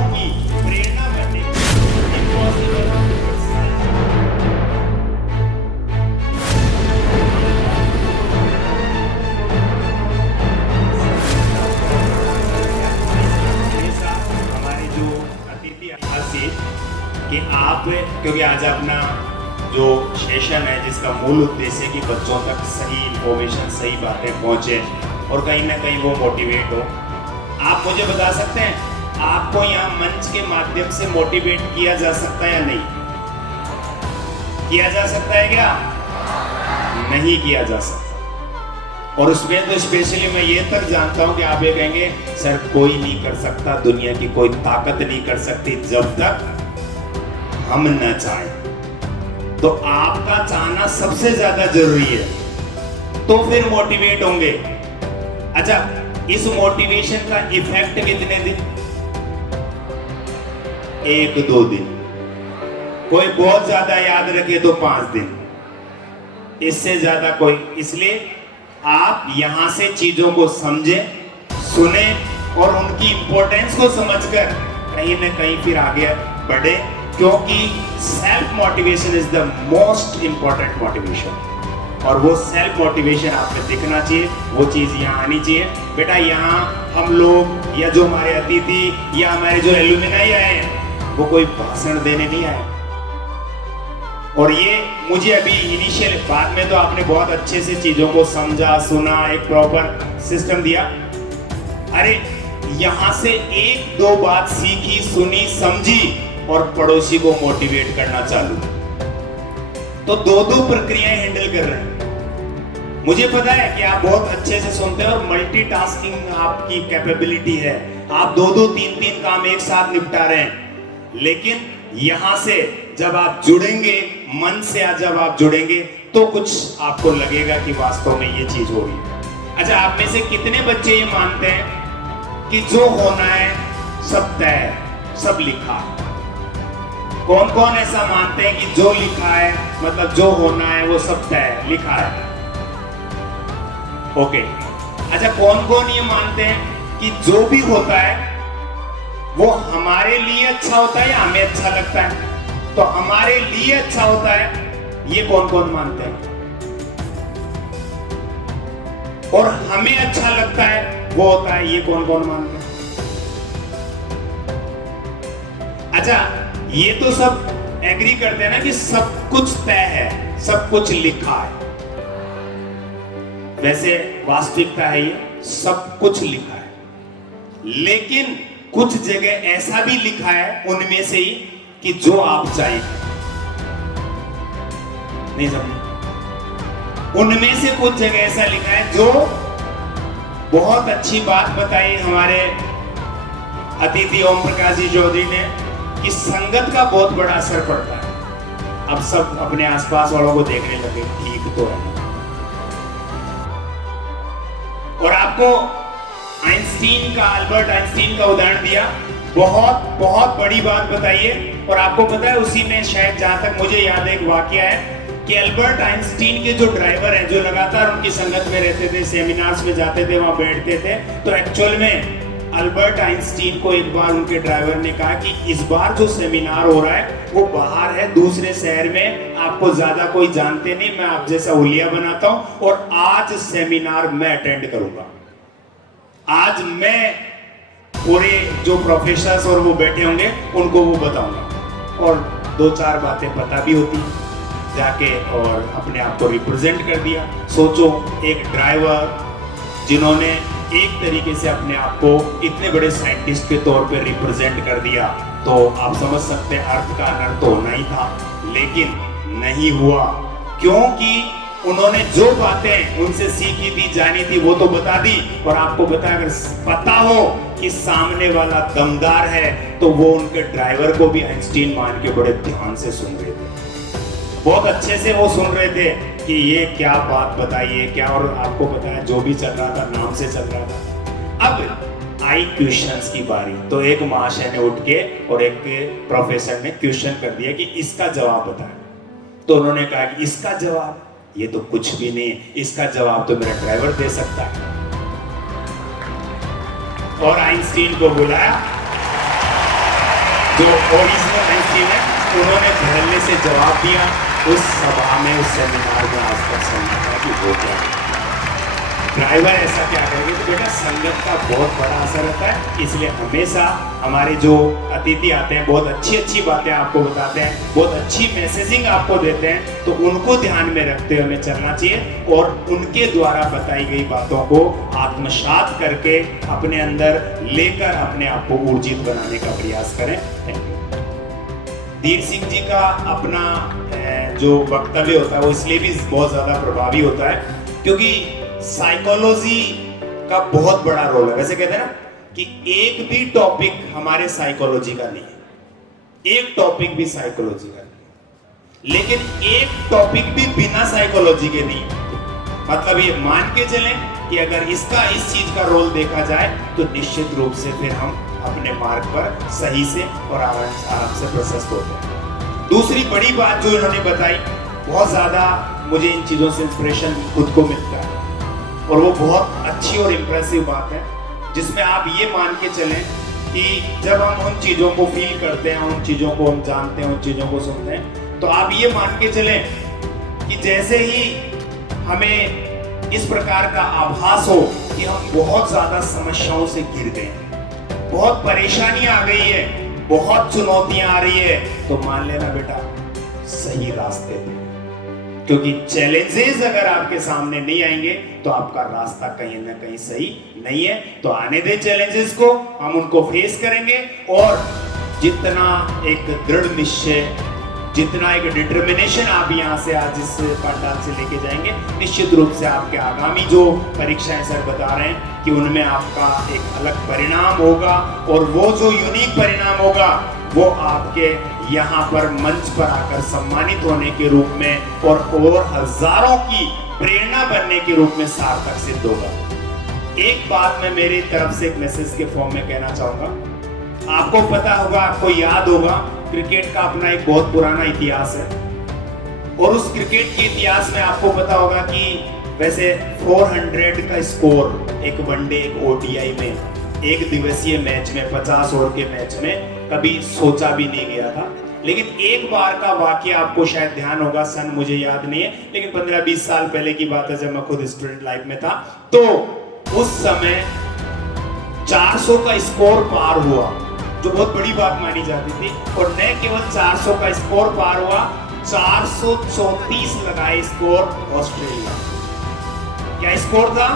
औरों की प्रेरणा बनने हमारे जो अतिथि कि आप, क्योंकि आज अपना जो सेशन है जिसका मूल उद्देश्य है कि बच्चों तक सही इंफॉर्मेशन, सही बातें पहुंचे और कहीं ना कहीं वो मोटिवेट हो, आप मुझे बता सकते हैं आपको यहाँ मंच के माध्यम से मोटिवेट किया जा सकता है या नहीं किया जा सकता है? क्या नहीं किया जा सकता? और उसमें तो स्पेशली मैं ये तक जानता हूं कि आप ये कहेंगे सर कोई नहीं कर सकता, दुनिया की कोई ताकत नहीं कर सकती जब तक हम न चाहें। तो आपका चाहना सबसे ज्यादा जरूरी है, तो फिर मोटिवेट होंगे। अच्छा, इस मोटिवेशन का इफेक्ट कितने दिन? 1-2 दिन, कोई बहुत ज्यादा याद रखे तो 5 दिन, इससे ज्यादा कोई। इसलिए आप यहां से चीजों को समझें, सुने और उनकी इंपॉर्टेंस को समझकर कहीं ना कहीं फिर आगे बढ़े, क्योंकि self motivation is the most important motivation. और वो सेल्फ मोटिवेशन आप में दिखना चाहिए, वो चीज यहाँ आनी चाहिए। बेटा यहाँ हम लोग या जो हमारे अतिथि या हमारे जो एलुमिनाई आए हैं वो कोई भाषण देने नहीं आए। और ये मुझे अभी इनिशियल, बाद में तो आपने बहुत अच्छे से चीजों को समझा, सुना, एक प्रॉपर सिस्टम दिया। अरे यहां से 1-2 बात सीखी, सुनी, समझी और पड़ोसी को मोटिवेट करना चालू, तो 2-2 प्रक्रियाएं हैंडल कर रहे हैं। मुझे पता है कि आप बहुत अच्छे से सुनते हैं और मल्टीटास्किंग आपकी कैपेबिलिटी है, आप 2-2, 3-3 काम एक साथ निपटा रहे हैं। लेकिन यहां से जब आप जुड़ेंगे, मन से जब आप जुड़ेंगे तो कुछ आपको लगेगा कि वास्तव में ये चीज हो रही है। अच्छा, आप में से कितने बच्चे ये मानते हैं कि जो होना है सब तय है, सब लिखा है? कौन कौन ऐसा मानते हैं कि जो लिखा है, मतलब जो होना है वो सब तय है, लिखा है? ओके। अच्छा, कौन कौन ये मानते हैं कि जो भी होता है वो हमारे लिए अच्छा होता है या हमें अच्छा लगता है? तो हमारे लिए अच्छा होता है, ये कौन कौन मानते हैं? और हमें अच्छा लगता है वो होता है, ये कौन कौन मानते हैं? अच्छा, ये तो सब एग्री करते हैं ना कि सब कुछ तय है, सब कुछ लिखा है। वैसे वास्तविकता है ये, सब कुछ लिखा है, लेकिन कुछ जगह ऐसा भी लिखा है उनमें से ही कि जो आप चाहें। नहीं समझे? उनमें से कुछ जगह ऐसा लिखा है जो बहुत अच्छी बात बताई हमारे अतिथि ओम प्रकाश जी चौधरी ने कि संगत का बहुत बड़ा असर पड़ता है। अब सब अपने आसपास वालों को देखने लगे, ठीक तो है। और आपको अल्बर्ट आइंस्टीन का उदाहरण दिया, बहुत बहुत बड़ी बात बताइए। और आपको पता है उसी में शायद, जहां तक मुझे याद है, एक वाकया है कि अल्बर्ट आइंस्टीन के जो ड्राइवर हैं, जो लगातार उनकी संगत में रहते थे, सेमिनार्स में जाते थे, वहां बैठते थे, तो एक्चुअल में अल्बर्ट आइंस्टीन को एक बार उनके ड्राइवर ने कहा कि इस बार जो सेमिनार हो रहा है वो बाहर है, दूसरे शहर में, आपको ज्यादा कोई जानते नहीं, मैं आप जैसा हुलिया बनाता हूं और आज सेमिनार मैं अटेंड करूंगा। आज मैं पूरे जो प्रोफेसर्स और वो बैठे होंगे उनको वो बताऊंगा। और 2-4 बातें पता भी होती, जाके और अपने आप को रिप्रेजेंट कर दिया। सोचो, एक ड्राइवर जिन्होंने एक तरीके से अपने आप को इतने बड़े साइंटिस्ट के तौर पे रिप्रेजेंट कर दिया, तो आप समझ सकते हैं अर्थ का अनर्थ तो होना ही था, लेकिन नहीं हुआ, क्योंकि उन्होंने जो बातें उनसे सीखी थी, जानी थी, वो तो बता दी। और आपको अगर पता हो कि सामने वाला दमदार है, तो वो उनके ड्राइवर को भी आइंस्टीन मान के बड़े ध्यान से सुन रहे थे, बहुत अच्छे से वो सुन रहे थे कि ये क्या बात बताइए क्या। और आपको पता है जो भी चल रहा था नाम से चल रहा था। अब आई क्वेश्चंस की बारी, तो एक महाशय ने उठ के और एक प्रोफेसर ने क्वेश्चन कर दिया कि इसका जवाब बताएं। तो उन्होंने कहा कि इसका जवाब, ये तो कुछ भी नहीं, इसका जवाब तो मेरा ड्राइवर दे सकता है। और आइंस्टीन को बुलाया जो ओरिजिनल आइंस्टीन है, उन्होंने धड़ल्ले से जवाब दिया उस सभा में, उस सेमिनार में। आज तक समझा था कि वो क्या है। ड्राइवर ऐसा क्या करेंगे? तो बेटा संगत का बहुत बड़ा असर होता है, इसलिए हमेशा हमारे जो अतिथि आते हैं बहुत अच्छी अच्छी बातें आपको बताते हैं, बहुत अच्छी मैसेजिंग आपको देते हैं, तो उनको ध्यान में रखते हुए हमें चलना चाहिए और उनके द्वारा बताई गई बातों को आत्मसात करके अपने अंदर लेकर अपने आप को ऊर्जित बनाने का प्रयास करें। धीर सिंह जी का अपना जो वक्तव्य होता है वो इसलिए भी बहुत ज्यादा प्रभावी होता है क्योंकि साइकोलॉजी का बहुत बड़ा रोल है। वैसे कहते हैं ना कि एक भी टॉपिक हमारे साइकोलॉजी का नहीं है, एक टॉपिक भी साइकोलॉजी का नहीं, लेकिन एक टॉपिक भी बिना साइकोलॉजी के नहीं है। मतलब ये मान के चलें कि अगर इसका इस चीज का रोल देखा जाए तो निश्चित रूप से फिर हम अपने मार्ग पर सही से और आराम से प्रशस्त होते हैं। दूसरी बड़ी बात जो इन्होंने बताई, बहुत ज्यादा मुझे इन चीजों से इंस्पिरेशन खुद को मिलता है और वो बहुत अच्छी और इम्प्रेसिव बात है, जिसमें आप ये मान के चलें कि जब हम उन चीज़ों को फील करते हैं, उन चीज़ों को हम जानते हैं, उन चीज़ों को सुनते हैं, तो आप ये मान के चलें कि जैसे ही हमें इस प्रकार का आभास हो कि हम बहुत ज़्यादा समस्याओं से घिर गए, बहुत परेशानी आ गई है, बहुत चुनौतियां आ रही है, तो मान लेना बेटा सही रास्ते पे, क्योंकि चैलेंजेस अगर आपके सामने नहीं आएंगे तो आपका रास्ता कहीं ना कहीं सही नहीं है। तो आने दे चैलेंजेस को, हम उनको फेस करेंगे और जितना एक दृढ़ निश्चय, जितना एक डिटर्मिनेशन आप यहाँ से आज इस पाठशाला से लेके जाएंगे, निश्चित रूप से आपके आगामी जो परीक्षाएं सर बता रहे हैं कि उनमें आपका एक अलग परिणाम होगा और वो जो यूनिक परिणाम होगा वो आपके यहाँ पर मंच पर आकर सम्मानित होने के रूप में और हजारों की प्रेरणा बनने के रूप में सार्थक सिद्ध होगा। एक बात मैं मेरी तरफ से एक मैसेज के फॉर्म में कहना चाहूंगा। आपको पता होगा, आपको याद होगा, क्रिकेट का अपना एक बहुत पुराना इतिहास है और उस क्रिकेट के इतिहास में आपको पता होगा कि वैसे 400 का स्कोर एक वनडे, एक ओडीआई में, एक दिवसीय मैच में, 50 ओवर के मैच में कभी सोचा भी नहीं गया था। लेकिन एक बार का वाकया आपको शायद ध्यान होगा, सन मुझे याद नहीं है, लेकिन 15-20 साल पहले की बात है जब मैं खुद स्टूडेंट लाइफ में था, तो उस समय 400 का स्कोर पार हुआ, जो बहुत बड़ी बात मानी जाती थी, और न केवल 400 का स्कोर पार हुआ, 434 लगाए स्कोर ऑस्ट्रेलिया। क्या स्कोर था?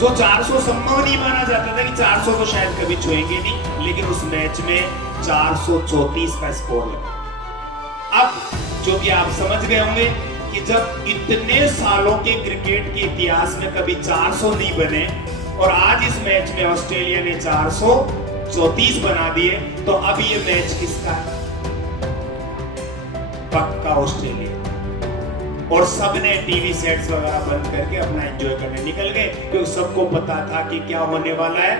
जो 400 संभव नहीं माना जाता था कि 400 तो शायद कभी छुएंगे नहीं, लेकिन उस मैच में 434 का स्कोर लगा। अब जो कि आप समझ गए होंगे कि जब इतने सालों के क्रिकेट के इतिहास में कभी 400 नहीं बने और आज इस मैच में ऑस्ट्रेलिया ने 434 बना दिए, तो अब ये मैच किसका है? पक्का ऑस्ट्रेलिया। और सबने टीवी सेट्स वगैरह बंद करके अपना एंजॉय करने निकल गए, क्योंकि सबको पता था कि क्या होने वाला है,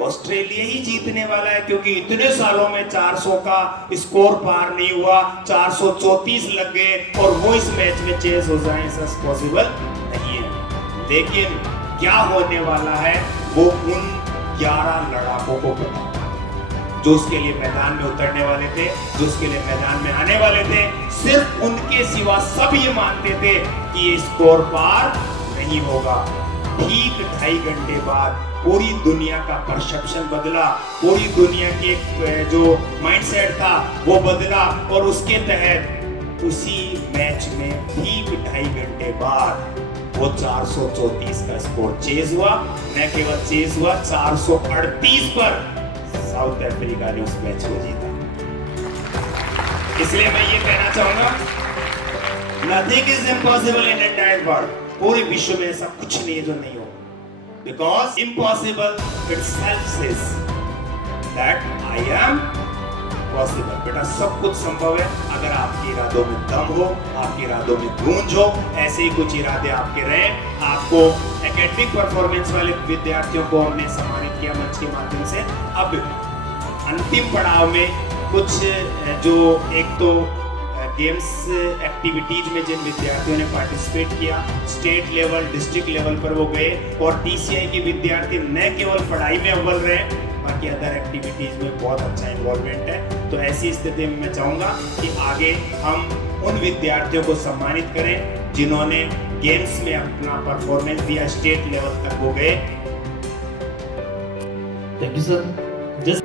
ऑस्ट्रेलिया ही जीतने वाला है, क्योंकि इतने सालों में 400 का स्कोर पार नहीं हुआ, 434 लग गए और वो इस मैच में चेस हो जाए, ऐसा पॉसिबल नहीं है। लेकिन क्या होने वाला है वो उन 11 लड़ाकों को पता, जो उसके लिए मैदान में उतरने वाले थे, जो उसके लिए मैदान में आने वाले थे। सिर्फ उनके सिवा सब ये मानते थे कि ये स्कोर पार नहीं होगा। ठीक 2.5 घंटे बाद पूरी दुनिया का परसेप्शन बदला, पूरी दुनिया के जो माइंडसेट था वो बदला, और उसके तहत उसी मैच में ठीक 2.5 घंटे बाद वो 434 का स्कोर चेज हुआ। न केवल चेज हुआ, 438 पर साउथ अफ्रीका ने उस मैच को जीता। इसलिए मैं ये कहना चाहूंगा, nothing is impossible in entire world. पूरे विश्व में ऐसा कुछ नहीं है जो नहीं हो, because impossible itself says that I am possible. बेटा सब कुछ संभव है अगर आपके इरादों में दम हो, आपके इरादों में गूंज हो। ऐसे ही कुछ इरादे आपके रहे। आपको एकेडमिक परफॉर्मेंस वाले विद्यार्थियों को हमने सम्मानित किया मंच के माध्यम से। अब अंतिम पड़ाव में कुछ जो एक तो गेम्स एक्टिविटीज में जिन विद्यार्थियों ने पार्टिसिपेट किया, स्टेट लेवल, डिस्ट्रिक्ट लेवल पर वो गए, और टीसीआई के विद्यार्थी न केवल पढ़ाई में अव्वल रहे बाकी अदर एक्टिविटीज़ में बहुत अच्छा इन्वॉल्वमेंट है। तो ऐसी स्थिति में मैं चाहूँगा कि आगे हम उन विद्यार्थियों को सम्मानित करें जिन्होंने गेम्स में अपना परफॉर्मेंस दिया, स्टेट लेवल तक वो गए। Thank you sir. जस्ट